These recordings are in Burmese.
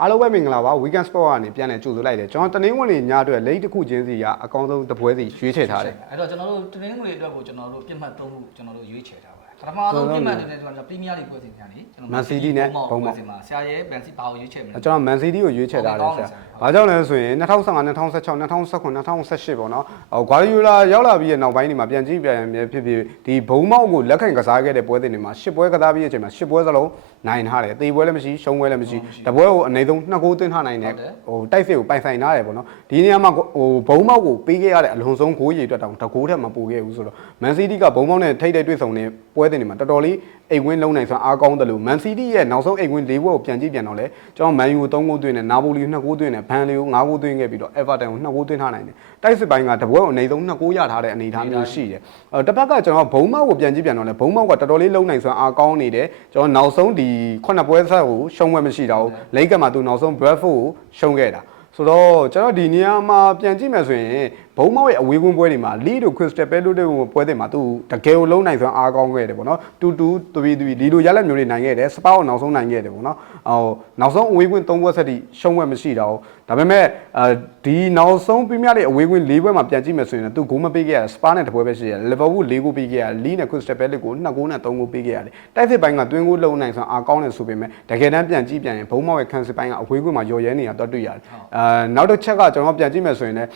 အားလုံးပဲမင်္ဂလာပါ weekend sport ကနေပြန်လည်ကြိုဆိုလိုက်တယ်ကျွန်တော်တနင်္ဂနွေနေ့ညအတွက်လိတ်တစ်ခုချင်းစီကအကောင်းဆုံးတစ်ပွဲစီရွေးချယ်ထားတယ်အဲ့တော့ကျွန်တော်တို့တနင်္ဂနွေအတွက်ကိုကျွန်တော်တို့ပြစ်မှတ်သုံးခုကျွန်တော်တို့ရွေးချယ်ထားပါတယ်ပထမဆုံးပြစ်မှတ်နေတဲ့ကျွန်တော်ပရီးမီးယားလိပွဲစဉ်များနေကျွန်တော် Man City နဲ့ဘုံဘောပွဲစဉ်မှာဆရာရဲ့ဘန်စီဘာကိုရွေးချယ်မလဲကျွန်တော် Man City ကိုရွေးချယ်ထားတယ်ဆရာ။ ဘာကြောင့်လဲဆိုရင်2015 2016 2019 2018ပေါ့နော်။ဟို Guardiola ရောက်လာပြီးတဲ့နောက်ပိုင်းဒီမှာပြန်ကြည့်ပြန်ပြန်ဖြစ်ဖြစ်ဒီဘုံမောက်ကိုလက်ခံကစားခဲ့တဲ့ပွဲတွေမှာ10ပွဲကစားပြီးတဲ့အချိန်မှာ10ပွဲစလုံးနိုင်ထားတယ်။သေပွဲလည်းမရှိရှုံးပွဲလည်းမရှိ။တပွဲကိုအနေဆုံး2ဂိုးသွင်းထားနိုင်တယ်။ဟိုတိုက်စစ်ကိုပိုင်ဆိုင်ထားတယ်ပေါ့နော်။ဒီနေရာမှာဟိုဘုံမောက်ကိုပေးခဲ့ရတဲ့အလုံးစုံဂိုးရည်အတွက်တောင်တဂိုးထက်မပိုခဲ့ဘူးဆိုတော့ Man City ကဘုံမောက်နဲ့ထိတ်တဲ့တွေ့ဆုံတဲ့ပွဲတွေမှာတော်တော်လေး အိမ်ဝင်းလုံးနိုင်စွမ်းအားကောင်းတယ်လို့ Man City ရဲ့နောက်ဆုံးအိမ်ဝင်း၄ပွဲကိုပြန်ကြည့်ပြန်တော့လေကျွန်တော် Man U ကို3ဂိုးသွင်းတယ် Napoli ကို2ဂိုးသွင်းတယ် Burnley ကို5ဂိုးသွင်းခဲ့ပြီးတော့ Everton ကို2ဂိုးသွင်းထားနိုင်တယ်တိုက်စစ်ပိုင်းကတပွဲကိုအနေဆုံး2ဂိုးရထားတဲ့အနေအထားမျိုးရှိတယ်အဲတစ်ဖက်ကကျွန်တော်ဘုံမောက်ကိုပြန်ကြည့်ပြန်တော့လေဘုံမောက်ကတော်တော်လေးလုံးနိုင်စွမ်းအားကောင်းနေတယ်ကျွန်တော်နောက်ဆုံးဒီ9ပွဲဆက်ကိုရှုံးပွဲမရှိတော့ဘူးလိဂ်ကမှာသူနောက်ဆုံး Bradford ကိုရှုံးခဲ့တာဆိုတော့ကျွန်တော်ဒီနေရာမှာပြန်ကြည့်မယ်ဆိုရင်ဘုံမောက်ရဲ့အဝေးကွင်းပွဲတွေမှာ Lee တို့ Crystal Palace တို့ပွဲတွေမှာသူတကယ်ကိုလုံးနိုင်စွမ်းအားကောင်းခဲ့တယ်ပေါ့နော်2 2 3 3လီလိုရလက်မျိုးတွေနိုင်ခဲ့တယ်စပါကိုနောက်ဆုံးနိုင်ခဲ့တယ်ပေါ့နော်ဟိုနောက်ဆုံးအဝေးကွင်း3ပွဲဆက်တိရှုံးပွဲမရှိတော့ဒါပေမဲ့အဲဒီနောက်ဆုံးပြမြတဲ့အဝေးကွင်း၄ပွဲမှာပြန်ကြည့်မယ်ဆိုရင်သူဂိုးမပေးခဲ့ရစပါနဲ့တပွဲပဲရှိရတယ်လီဗာပူး၄ဂိုးပေးခဲ့ရလီနဲ့ Crystal Palace ကို2ဂိုးနဲ့3ဂိုးပေးခဲ့ရတယ်တိုက်စစ်ပိုင်းကတွင်းဂိုးလုံးနိုင်စွမ်းအားကောင်းတယ်ဆိုပေမဲ့တကယ်တမ်းပြန်ကြည့်ပြန်ရင်ဘုံမောက်ရဲ့ခံစစ်ပိုင်းကအဝေးကွင်းမှာရော်ရဲနေတာတော့တွေ့ရတယ်အဲနောက်တစ်ချက်ကကျွန်တော်ပြန်ကြည့်မယ်ဆိုရင်လည်း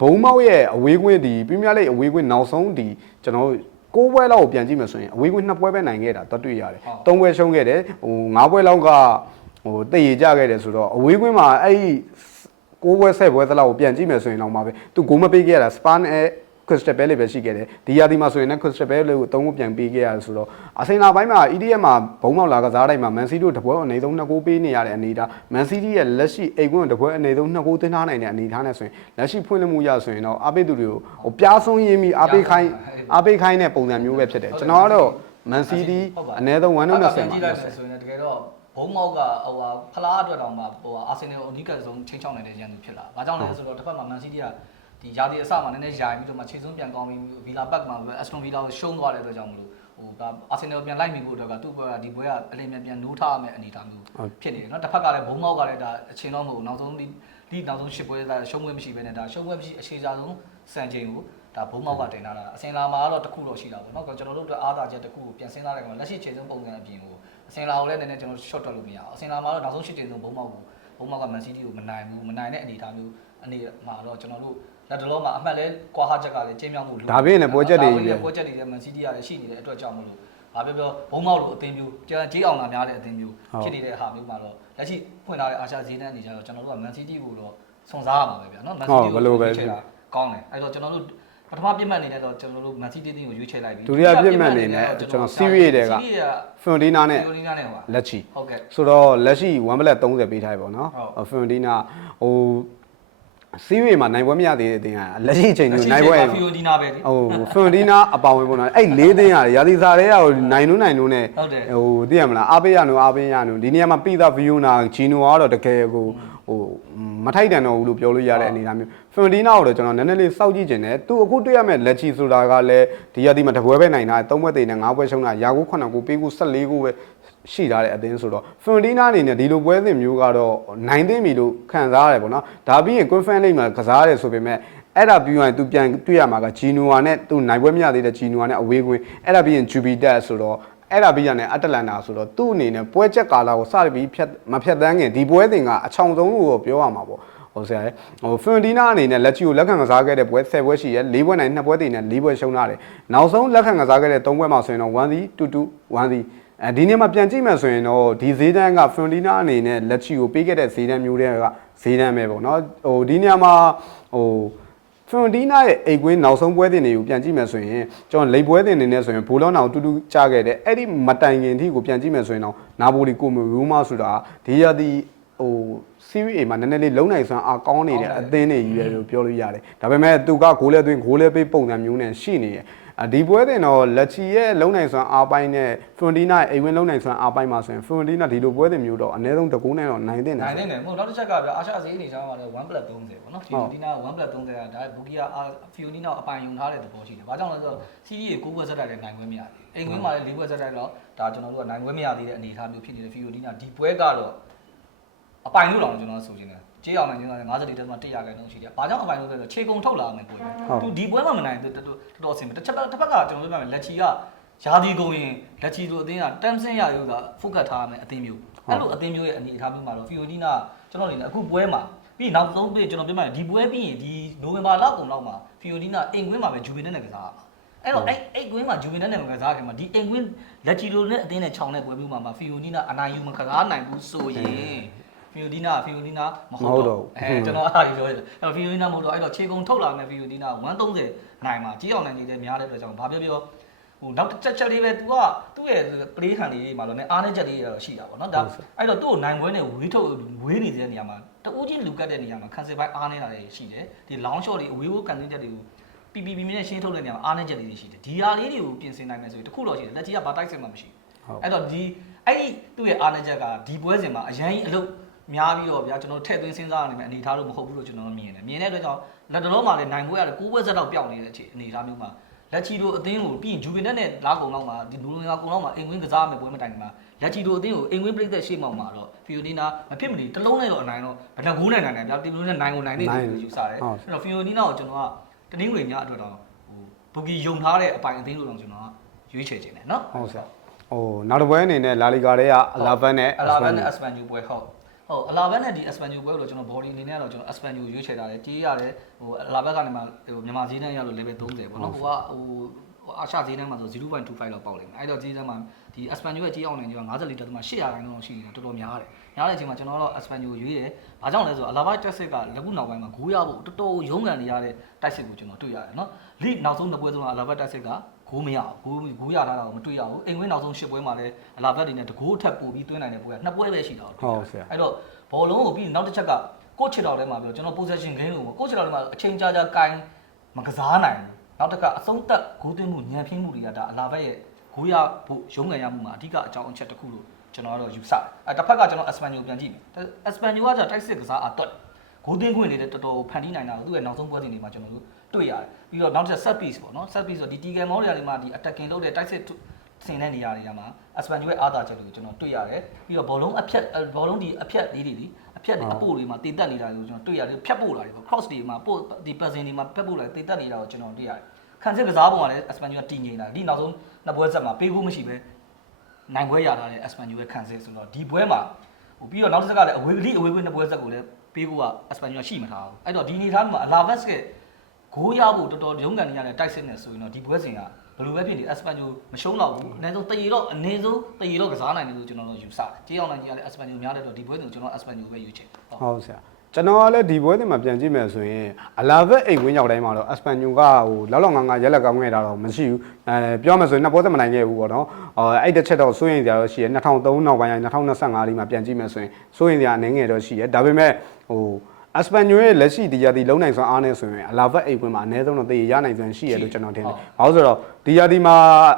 ဘုံမောက်ရဲ့အဝေးကွင်းဒီပြမြတဲ့အဝေးကွင်းနောက်ဆုံးဒီကျွန်တော်ကိုးပွဲလောက်ကိုပြန်ကြည့်မယ်ဆိုရင်အဝေးကွင်းနှစ်ပွဲပဲနိုင်ခဲ့တာတော့တွေ့ရတယ်။သုံးပွဲရှုံးခဲ့တယ်ဟိုငါးပွဲလောက်ကဟိုတည်ရကြခဲ့တယ်ဆိုတော့အဝေးကွင်းမှာအဲ့ဒီကိုးပွဲဆက်ပွဲသလောက်ကိုပြန်ကြည့်မယ်ဆိုရင်တော့မှာပဲသူဂိုးမပေးခဲ့ရတာစပါနဲ့ ခရစ်စတယ်ဘဲလေးပဲရှိခဲ့တယ်ဒီယာဒီမှာဆိုရင်လည်းခရစ်စတယ်ဘဲလေးကိုသုံးခုပြန်ပေးခဲ့ရတယ်ဆိုတော့အစင်နာပိုင်းမှာ EDM မှာဘုံမောက်လာကစားတိုင်းမှာမန်စီးတို့တပွဲအနေဆုံးနှစ်ဂိုးပေးနေရတဲ့အနေအထားမန်စီးတီးရဲ့လက်ရှိအိမ်ကွန်းတပွဲအနေဆုံးနှစ်ဂိုးသွင်းထားနိုင်တဲ့အနေအထားနဲ့ဆိုရင်လက်ရှိဖွင့်လှစ်မှုရဆိုရင်တော့အပိတ်သူတွေကိုဟိုပြားဆုံးရင်းပြီးအပိတ်ခိုင်းအပိတ်ခိုင်းတဲ့ပုံစံမျိုးပဲဖြစ်တယ်ကျွန်တော်ကတော့မန်စီးတီးအနည်းဆုံး120ပြန်မှာကြည့်လိုက်မယ်ဆိုရင်တကယ်တော့ဘုံမောက်ကဟိုဟာဖလားအတွက်တောင်မှဟိုဟာအာဆင်နယ်ကိုအနီးကပ်ဆုံးချိန်ချောင်းနေတဲ့ရန်သူဖြစ်လာ။ဘာကြောင့်လဲဆိုတော့တစ်ဖက်မှာမန်စီးတီးက ဒီယာဒီအစမှာနည်းနည်းယာပြီးတော့မှချိန်ဆုံးပြန်ကောင်းပြီးဗီလာဘက်မှာပဲအက်စတွန်ဗီလာကိုရှုံးသွားတဲ့အတွက်ကြောင့်မလို့ဟိုဒါအာဆင်နယ်ကိုပြန်လိုက်မိဖို့အတွက်ကသူ့ဘက်ကဒီဘွဲကအလင်းမြန်ပြန်နိုးထားရမယ့်အနေအထားမျိုးဖြစ်နေတယ်နော်တစ်ဖက်ကလည်းဘုံမောက်ကလည်းဒါအချိန်တော့မဟုတ်နောက်ဆုံးဒီဒီနောက်ဆုံးရှစ်ပွဲဒါရှုံးပွဲမရှိဘဲနဲ့ဒါရှုံးပွဲမရှိအခြေစားဆုံးစံချိန်ကိုဒါဘုံမောက်ကတင်လာတာအစင်လာမှာတော့တစ်ခုတော့ရှိတာပေါ့နော်ကျွန်တော်တို့အတွက်အားသာချက်တစ်ခုကိုပြန်စဉ်းစားလိုက်တော့လက်ရှိချိန်ဆုံးပုံစံအပြင်ကိုအစင်လာကိုလည်းနည်းနည်းကျွန်တော် short တက်လို့မရအောင်အစင်လာမှာတော့နောက်ဆုံးရှစ်တင်ဆုံးဘုံမောက်ကိုဘုံမောက်ကမန်စီးတီးကိုမနိုင်ဘူးမနိုင်တဲ့အနေအထားမျိုး အနေမှာတော့ကျွန်တော်တို့လက်တလုံးမှာအမှတ်လဲကွာဟချက်ကလည်းကျင်းမြောက်မှုဒါပြင်လည်းပွဲချက်တွေကြီးပဲ ပွဲချက်တွေလည်းမန်စီးတီးကလည်းရှိနေတဲ့အတွက်ကြောင့်မလို့ဘာပြောပြောဘုံမောက်လိုအသင်းမျိုးကျန်ကြေးအောင်လာများတဲ့အသင်းမျိုးဖြစ်နေတဲ့ဟာမျိုးမှာတော့လက်ရှိဖွင့်ထားတဲ့အာရှဈေးတန်းအနေကျတော့ကျွန်တော်တို့ကမန်စီးတီးကိုတော့စွန်စားရမှာပဲဗျာနော်မန်စီးတီးကိုရွေးချယ်တာကောင်းတယ်အဲ့တော့ကျွန်တော်တို့ပထမပြစ်မှတ်အနေနဲ့တော့ကျွန်တော်တို့မန်စီးတီးတင်းကိုရွေးချယ်လိုက်ပြီဒုတိယပြစ်မှတ်အနေနဲ့ကျွန်တော် series တွေက series ကဖွန်ဒီနာနဲ့ဖီယိုနီနာနဲ့ဟိုပါလက်ချီဟုတ်ကဲ့ ဆိုတော့လက်ရှိ1 black 30ပေးထားပြီပေါ့နော်ဟုတ်ဖွန်ဒီနာဟို စီးရီမှာနိုင်ပွဲမရသေးတဲ့အတင်းကလက်ရှိအချိန်ကြီးနိုင်ပွဲဖီယိုနီနာပဲလေဟိုဖွန်ဒီနာအပောင်ဝင်ပေါ့နော်အဲ့လေးသိန်းရတယ်ရာသီစာတွေကဟိုနိုင်နုနိုင်နုနဲ့ဟုတ်တယ်ဟိုသိရမလားအားပေးရနုအားပေးရနုဒီနေရာမှာပိသာဗီယိုနာဂျီနိုကတော့တကယ်ကိုဟိုမထိုက်တန်တော့ဘူးလို့ပြောလို့ရတဲ့အနေအထားမျိုးဖွန်ဒီနာကိုတော့ကျွန်တော်နည်းနည်းလေးစောင့်ကြည့်ခြင်းနဲ့သူအခုတွေ့ရမယ့်လက်ချီဆိုတာကလည်းဒီရာသီမှာတပွဲပဲနိုင်တာ၃ပွဲသိန်းနဲ့၅ပွဲရှုံးတာရာကို9ကိုပေးကို14ကိုပဲ ရှိထားတဲ့အသင်းဆိုတော့ဖွန်ဒီနာအနေနဲ့ဒီလိုပွဲစဉ်မျိုးကတော့နိုင်သိပြီလို့ခံစားရတယ်ပေါ့နော်ဒါပြီးရင်ကွန်ဖန်လိမ့်မှာကစားရတယ်ဆိုပေမဲ့အဲ့ဒါပြီးရင် तू ပြန်တွေ့ရမှာကဂျီနိုဝါနဲ့ तू နိုင်ပွဲမရသေးတဲ့ဂျီနိုဝါနဲ့အဝေးကွင်းအဲ့ဒါပြီးရင်ဂျူပီတက်ဆိုတော့အဲ့ဒါပြီးရင်အတလန်တာဆိုတော့သူ့အနေနဲ့ပွဲချက်ကာလာကိုစပြီးဖြတ်မဖြတ်တန်းခင်ဒီပွဲစဉ်ကအချောင်ဆုံးလို့ပြောရမှာပေါ့ဟိုဆရာဟိုဖင်ဒီနာအနေနဲ့လက်ချီကိုလက်ခံကစားခဲ့တဲ့ပွဲ10ပွဲရှိရဲ4ပွဲနိုင်2ပွဲတည်နဲ့4ပွဲရှုံးထားတယ်နောက်ဆုံးလက်ခံကစားခဲ့တဲ့3ပွဲမှာဆိုရင်တော့1 2 2 1 1 အဲဒီနေ့မှာပြန်ကြည့်မှဆိုရင်တော့ဒီဈေးတန်းကဖင်ဒီနာအနေနဲ့လက်ချီကိုပေးခဲ့တဲ့ဈေးတန်းမျိုးတွေကဈေးတန်းပဲပေါ့နော်ဟိုဒီနေရာမှာဟိုဖွန်ဒီနာရဲ့အိတ်ကွင်းနောက်ဆုံးပွဲတင်တွေကိုပြန်ကြည့်မယ်ဆိုရင်ကျွန်တော်လိပ်ပွဲတင်နေနေဆိုရင်ဘိုလောနာကိုတူတူကြားခဲ့တယ်အဲ့ဒီမတိုင်ခင်အထိကိုပြန်ကြည့်မယ်ဆိုရင်တော့နာပိုလီကိုမရူမာဆိုတာဒီရသည်ဟို Serie A မှာနည်းနည်းလေးလုံနိုင်စွမ်းအားကောင်းနေတဲ့အသင်းတွေကြီးပဲလို့ပြောလို့ရတယ်ဒါပေမဲ့သူကဂိုးလဲသွင်းဂိုးလဲပေးပုံစံမျိုးနဲ့ရှိနေတယ်အ ဒီပွဲတင်တော့လက်ချီရဲ့လုံနိုင်စွမ်းအားပိုင်းနဲ့ဖွန်ဒီနာရဲ့အိမ်ဝင်လုံနိုင်စွမ်းအားပိုင်းမှာဆိုရင်ဖွန်ဒီနာဒီလိုပွဲတင်မျိုးတော့အနည်းဆုံးတကူးနဲ့တော့နိုင်တဲ့နေနိုင်နေတယ်မဟုတ်နောက်တစ်ချက်ကဗျာအာရှဈေးအနေချောင်းကလည်း1 30ပေါ့နော်ဖီယိုနီနာ1 30ကဒါဘူကီယာဖီယိုနီနာအပိုင်ယူထားတဲ့သဘောရှိတယ်။ဘာကြောင့်လဲဆိုတော့စီးရီကို9ဘွဲ့ဆက်တိုက်တဲ့နိုင်ခွင့်မရသေးဘူး။အိမ်ခွင့်မှာလည်း4ဘွဲ့ဆက်တိုက်တော့ဒါကျွန်တော်တို့ကနိုင်ခွင့်မရသေးတဲ့အနေအထားမျိုးဖြစ်နေတဲ့ဖီယိုနီနာဒီပွဲကတော့အပိုင်လို့တော့ကျွန်တော်ဆိုချင်တယ် ကြေးအောင်နိုင်ကျွန်တော်50တိတက်မှ100ခိုင်နှုန်းရှိတယ်ဘာကြောင့်အပိုင်လို့လဲဆိုတော့ခြေကုံထုတ်လာမယ်ကိုသူဒီပွဲမှာမနိုင်တော်တော်တော်အဆင်တစ်ချက်တစ်ဖက်ကကျွန်တော်ပြောပြမယ်လက်ချီကယာဒီကုန်ရင်လက်ချီတို့အသင်းကတမ်ဆင်ရယူကဖုတ်ကတ်ထားရမယ်အသင်းမျိုးအဲ့လိုအသင်းမျိုးရဲ့အနေအထားမျိုးမှာတော့ဖီယိုဒီနာကျွန်တော်အနေနဲ့အခုပွဲမှာပြီးနောက်ဆုံးပြီးကျွန်တော်ပြောပြမယ်ဒီပွဲပြီးရင်ဒီနိုဝင်ဘာလကုန်လောက်မှာဖီယိုဒီနာအိမ်ကွင်းမှာပဲဂျူဗီနဲ့နဲ့ကစားရမှာအဲ့တော့အဲ့အဲ့ကွင်းမှာဂျူဗီနဲ့နဲ့မကစားခင်မှာဒီအိမ်ကွင်းလက်ချီတို့နဲ့အသင်းနဲ့ခြောင်တဲ့ပွဲမျိုးမှာဖီယိုဒီနာအနိုင်ယူမကစားနိုင်ဘူးဆိုရင်ဖီ ယိုဒီနာဖီယိုဒီနာမဟုတ်တော့အဲကျွန်တော်အားရပြောတယ်အဲ့တော့ဖီယိုဒီနာမဟုတ်တော့အဲ့တော့ခြေကုံထုတ်လာမယ်ဖီယိုဒီနာ130နိုင်မှာကြီးအောင်နိုင်နေတဲ့များတဲ့အတွက်ကြောင့်ဘာပြောပြောဟိုနောက်တစ်ချက်ချက်လေးပဲ तू ကသူ့ရဲ့ပလေးခံလေးမှာတော့ねအားနေချက်လေးတော့ရှိတာပေါ့နော်ဒါအဲ့တော့သူ့ကိုနိုင်ပွဲနဲ့ဝေးထုတ်ဝေးနေတဲ့နေရာမှာတူးချင်းလူကတ်တဲ့နေရာမှာခန်းစပိုင်းအားနေတာတွေရှိတယ်ဒီ long shot တွေအဝေးဝကန်တင်းချက်တွေကိုပီပီပီနဲ့ရှင်းထုတ်တဲ့နေရာမှာအားနေချက်လေးတွေရှိတယ်ဒီဟာလေးတွေကိုပြင်ဆင်နိုင်မယ်ဆိုရင်တခုတော့ရှိတယ်လက်ကြီးကဘာတိုက်စစ်မှမရှိဘူးအဲ့တော့ဒီအဲ့ဒီသူ့ရဲ့အားနည်းချက်ကဒီပွဲစဉ်မှာအရင်အလုပ် များပြီးတော့ဗျာကျွန်တော်ထည့်သွင်းစဉ်းစားရနိုင်မယ့်အနေအထားလို့မဟုတ်ဘူးလို့ကျွန်တော်မြင်တယ်မြင်တဲ့အတွက်ကြောင့်လက်တော်မှာလည်းနိုင်ပွဲရတယ်ကိုးပွဲဆက်တော့ပျောက်နေတဲ့အခြေအနေအထားမျိုးမှာလက်ချီတို့အသင်းကိုပြီးရင်ဂျူဗီနက်နဲ့လာကုံလောက်မှာဒီလူငါကုံလောက်မှာအိမ်ဝင်းကစားမယ်ပွဲမတိုင်မှာလက်ချီတို့အသင်းကိုအိမ်ဝင်းပြိသက်ရှေ့မောက်မှာတော့ဖီယိုနီနာမဖြစ်မနေတစ်လုံးနဲ့တော့အနိုင်တော့ဗဒဂိုးနဲ့နိုင်နိုင်ဗျာတီဘလူးနဲ့နိုင်ကိုနိုင်နေတယ်လို့ယူဆတယ်အဲ့တော့ဖီယိုနီနာကိုကျွန်တော်ကတနင်္ဂနွေညအတွက်တော့ဟိုဘူဂီယုံထားတဲ့အပိုင်အသင်းလို့တော့ကျွန်တော်ကရွေးချယ်ခြင်းတယ်နော်ဟုတ်ဆရာဟိုနောက်တစ်ပွဲအနေနဲ့လာလီဂါတွေက11နဲ့အလာဘန်နဲ့အစပန်ဂျူပွဲဟုတ် ဟုတ်အလာဘန်နဲ့ဒီအစပန်ဂျူပွဲကိုတော့ကျွန်တော် body အနေနဲ့ကတော့ကျွန်တော်အစပန်ဂျူရွေးချယ်ထားတယ်တီးရတယ်ဟိုအလာဘန်ကနေမှဟိုမြန်မာဈေးနှုန်းရလို့ level 30ပေါ့နော်ဟိုကဟိုအာရှဈေးနှုန်းမှာဆို0.25လောက်ပေါက်လိမ့်မယ်အဲ့တော့ဈေးနှုန်းမှာဒီအစပန်ဂျူရဲ့ကြီးအောင်နေကြ50လီတာတမှာ800ခိုင်နှုန်းလောက်ရှိနေတယ်တော်တော်များတယ် များတဲ့အချိန်မှာကျွန်တော်တော့အစပန်ဂျူရွေးတယ်ဘာကြောင့်လဲဆိုတော့အလာဘန်တက်စစ်ကလက်ခုနောက်ပိုင်းမှာဂိုးရဖို့တော်တော်ရုန်းကန်နေရတဲ့တိုက်စစ်ကိုကျွန်တော်တွေ့ရတယ်နော်လိနောက်ဆုံးတစ်ပွဲဆုံးကအလာဘန်တက်စစ်ကဂိုးမရဘူးဂိုးဂိုးရထားတာကိုမတွေ့ရဘူးအိမ်ဝင်းနောက်ဆုံး၈ပွဲမှာလည်းအလာဘက်တွေနဲ့တကိုးအထက်ပို့ပြီးသွင်းနိုင်တဲ့ပွဲကနှစ်ပွဲပဲရှိတာကိုတွေ့ရတယ်အဲ့တော့ဘောလုံးကိုပြီးနောက်တစ်ချက်ကကိုချစ်တော်ထဲမှာပြောကျွန်တော် possession game လို့ကိုချစ်တော်ထဲမှာအချိန်ကြာကြာကိုင်းမကစားနိုင်ဘူးနောက်တစ်ခါအဆုံးသက်ဂိုးသွင်းမှုညံပြင်းမှုတွေကဒါအလာဘက်ရဲ့ဂိုးရဖို့ရုံးကန်ရမှုမှာအဓိကအကြောင်းအချက်တစ်ခုလို့ ကျွန်တော်ကတော့ယူဆတယ်အဲတစ်ဖက်ကကျွန်တော် Espanyol ပြန်ကြည့်မယ် Espanyol ကကြာတိုက်စစ်ကစားအတော့ဂိုးသွင်းခွင့်နေတဲ့တော်တော်ဖန်တီးနိုင်တာကိုသူ့ရဲ့နောက်ဆုံးပွဲစဉ်တွေမှာကျွန်တော်တို့တွေ့ရတယ်ပြီးတော့နောက်တစ်ချက် set piece ပေါ့နော် set piece ဆိုဒီ TK မောင်းတွေမှာဒီ attacking လုပ်တဲ့တိုက်စစ်ဆင်တဲ့နေရာတွေကမှာ Espanyol ရဲ့အားသာချက်တွေကိုကျွန်တော်တွေ့ရတယ်ပြီးတော့ဘောလုံးအဖြတ်ဘောလုံးဒီအဖြတ်လေးတွေဒီအဖြတ်အပို့တွေမှာတည်တက်နေတာကိုကျွန်တော်တွေ့ရတယ်ဖြတ်ပို့လာတယ်ပေါ့ cross တွေမှာပို့ဒီ passing တွေမှာဖြတ်ပို့လာတည်တက်နေတာကိုကျွန်တော်တွေ့ရတယ်ခံစစ်ကစားပုံကလည်း Espanyol ကတည်ငြိမ်လာဒီနောက်ဆုံးနှစ်ပွဲဆက်မှာပေးဖို့မရှိပဲ နိုင်ပွဲရထားတဲ့ Espanyol ရဲ့ခံစစ်ဆိုတော့ဒီပွဲမှာဟိုပြီးတော့နောက်တစ်ဆက်ကလည်းအဝေးလိအဝေးကွင်းနှစ်ပွဲဆက်ကိုလည်းပေးဖို့က Espanyol ရှိမထားဘူးအဲ့တော့ဒီအနေထားမှာ Alaves ကဂိုးရဖို့တော်တော်ရုန်းကန်နေရတဲ့တိုက်စစ်နဲ့ဆိုရင်တော့ဒီပွဲစဉ်ကဘယ်လိုပဲဖြစ်နေ Espanyol မရှုံးတော့ဘူးအနည်းဆုံးတရီတော့အနည်းဆုံးတရီတော့ကစားနိုင်တယ်လို့ကျွန်တော်တို့ယူဆတယ်ကြေးအောင်နိုင်ကြီးကလည်း Espanyol များတဲ့တော့ဒီပွဲစဉ်ကိုကျွန်တော် Espanyol ပဲယူချင်ဟုတ်ဟုတ်ဆရာ ကျွန်တော်ကလည်းဒီပွဲတင်မှာပြန်ကြည့်မယ်ဆိုရင်အလာဘက်အိမ်ဝင်းရောက်တိုင်းမှာတော့အစပန်ညူကဟိုလောက်လောက်ငါငါရက်လက်ကောင်းခဲ့တာတော့မရှိဘူးအဲပြောမယ်ဆိုရင်နှစ်ပွဲသက်မနိုင်ခဲ့ဘူးပေါ့နော်အဲအဲ့တစ်ချက်တော့စိုးရင်စရာတော့ရှိရ2003နောက်ပိုင်း2025လေးမှာပြန်ကြည့်မယ်ဆိုရင်စိုးရင်စရာအနေငယ်တော့ရှိရဒါပေမဲ့ဟိုအစပန်ညူရဲ့လက်ရှိဒီယာဒီလုံးနိုင်စွမ်းအားနဲ့ဆိုရင်အလာဘက်အိမ်ဝင်းမှာအနည်းဆုံးတော့တည်ရနိုင်စွမ်းရှိရလို့ကျွန်တော်ထင်တယ်ဘာလို့ဆိုတော့ ဒီယာဒီမှာ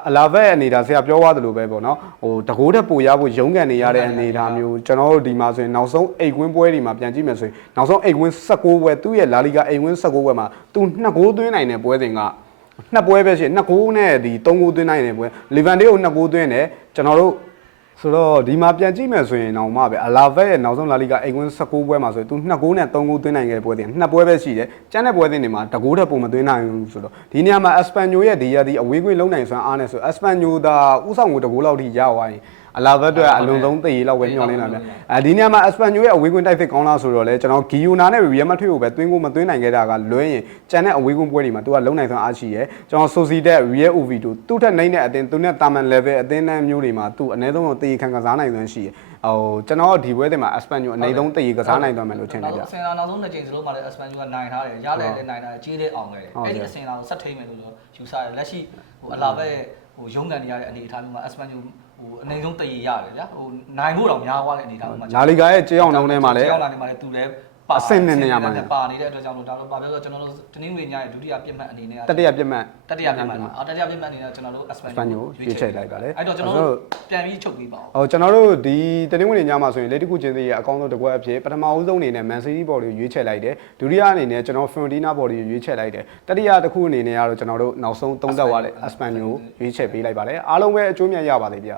အလာဘက်အနေဒါဆရာပြောသွားသလိုပဲပေါ့နော်ဟိုတကိုးတက်ပို့ရဖို့ရုန်းကန်နေရတဲ့အနေဒါမျိုးကျွန်တော်တို့ဒီမှာဆိုရင်နောက်ဆုံးအိမ်ကွင်းပွဲတွေမှာပြန်ကြည့်မယ်ဆိုရင်နောက်ဆုံးအိမ်ကွင်း16ပွဲသူ့ရဲ့လာလီဂါအိမ်ကွင်း16ပွဲမှာသူနှစ်ဂိုးသွင်းနိုင်တဲ့ပွဲစဉ်ကနှစ်ပွဲပဲရှိနှစ်ဂိုးနဲ့ဒီ3ဂိုးသွင်းနိုင်တဲ့ပွဲလီဗန်ဒေးကိုနှစ်ဂိုးသွင်းတယ်ကျွန်တော်တို့ ဆိုတော့ဒီမှာပြန်ကြည့်မယ်ဆိုရင်တော့မှပဲအလာဗက်ရဲ့နောက်ဆုံးလာလီဂါအိမ်ကွင်း16ပွဲမှာဆိုရင်သူနှစ်ဂိုးနဲ့3ဂိုးသွင်းနိုင်ခဲ့တဲ့ပွဲစဉ်နှစ်ပွဲပဲရှိတယ်ကျန်တဲ့ပွဲစဉ်တွေမှာတဂိုးထက်ပုံမသွင်းနိုင်ဘူးဆိုတော့ဒီနေရာမှာအစပန်ညိုရဲ့ဒီရဒီအဝေးကွင်းလုံးနိုင်စွမ်းအားနဲ့ဆိုအစပန်ညိုသာဥဆောင်ကိုတဂိုးလောက်ထိရသွားရင် အလာဗက်အတွက်အလွန်ဆုံးသိရလောက်ပဲညှော်လင်းလာပြန်အဲဒီနေရာမှာအစပန်ညိုရဲ့အဝေးကွင်းတိုက်ဖစ်ကောင်းလားဆိုတော့လေကျွန်တော်ဂီယိုနာနဲ့ရီယယ်မထွေကိုပဲသွင်းကိုမသွင်းနိုင်ခဲ့တာကလွဲရင်ကျန်တဲ့အဝေးကွင်းပွဲတွေမှာသူကလုံးနိုင်စွမ်းအားရှိရဲကျွန်တော်ဆိုစီတဲ့ရီယယ်အိုဗီတိုသူ့ထက်နိုင်တဲ့အတင်းသူနဲ့တာမန် level အတင်းတန်းမျိုးတွေမှာသူအနည်းဆုံးတော့တေးခံကစားနိုင်စွမ်းရှိရဲဟိုကျွန်တော်ဒီပွဲတင်မှာအစပန်ညိုအနေဆုံးတေးကစားနိုင်တော့မယ်လို့ထင်တယ်ဗျအစင်လာနောက်ဆုံးနှစ်ချိန်စလုံးမှာလည်း Espanyol ကနိုင်ထားတယ်ရလည်းလည်းနိုင်ထားတယ်ကြေးလေးအောင်ခဲ့တယ်ဟုတ်အဲ့ကဲ့ဒီအစင်လာကိုဆက်ထိန်မယ်လို့တော့ယူဆတယ်လက်ရှိဟိုအလာဘက်ဟိုရုံးကန်နေရတဲ့အနေအထားမျိုးမှာ Espanyol ဟိုအနေဆုံးတည်ရတယ်ဗျာဟိုနိုင်ဖို့တော့များသွားတဲ့အနေအထားမျိုးမှာလာလီဂါရဲ့ကြေးအောင်နှုန်းထဲမှာလည်းကြေးအောင်နှုန်းထဲမှာလည်းသူလည်းပါအဆင့်နဲ့နေရာမှာပါနေတဲ့အတွက်ကြောင့်လို့ဒါတော့ပါပြောဆိုကျွန်တော်တို့တနင်္ဂနွေညရဲ့ဒုတိယပြစ်မှတ်အနေနဲ့တတိယပြတ်မှတ်တတိယပြစ်မှတ်အော်တတိယပြစ်မှတ်အနေနဲ့ကျွန်တော်တို့ Espanyol Espanyol ရွေးချယ်လိုက်ပါလေအဲ့တော့ကျွန်တော်တို့ပြန်ပြီးချုပ်ပြီးပါအောင်ဟိုကျွန်တော်တို့ဒီတနင်္ဂနွေညမှာဆိုရင်လေတခုချင်းသေးရဲ့အကောင့်ဆုံးတစ်ခွက်အဖြစ်ပထမဦးဆုံးအနေနဲ့ Man City ဘော်လီကိုရွေးချယ်လိုက်တယ်ဒုတိယအနေနဲ့ကျွန်တော် Fiorentina ဘော်လီကိုရွေးချယ်လိုက်တယ်တတိယတစ်ခုအနေနဲ့ကတော့ကျွန်တော်တို့နောက်ဆုံးသုံးသက်သွားတဲ့ Espanyol ကိုရွေးချယ်ပေးလိုက်ပါတယ်အားလုံးပဲအကျိုးမြတ်ရပါသေးဗျ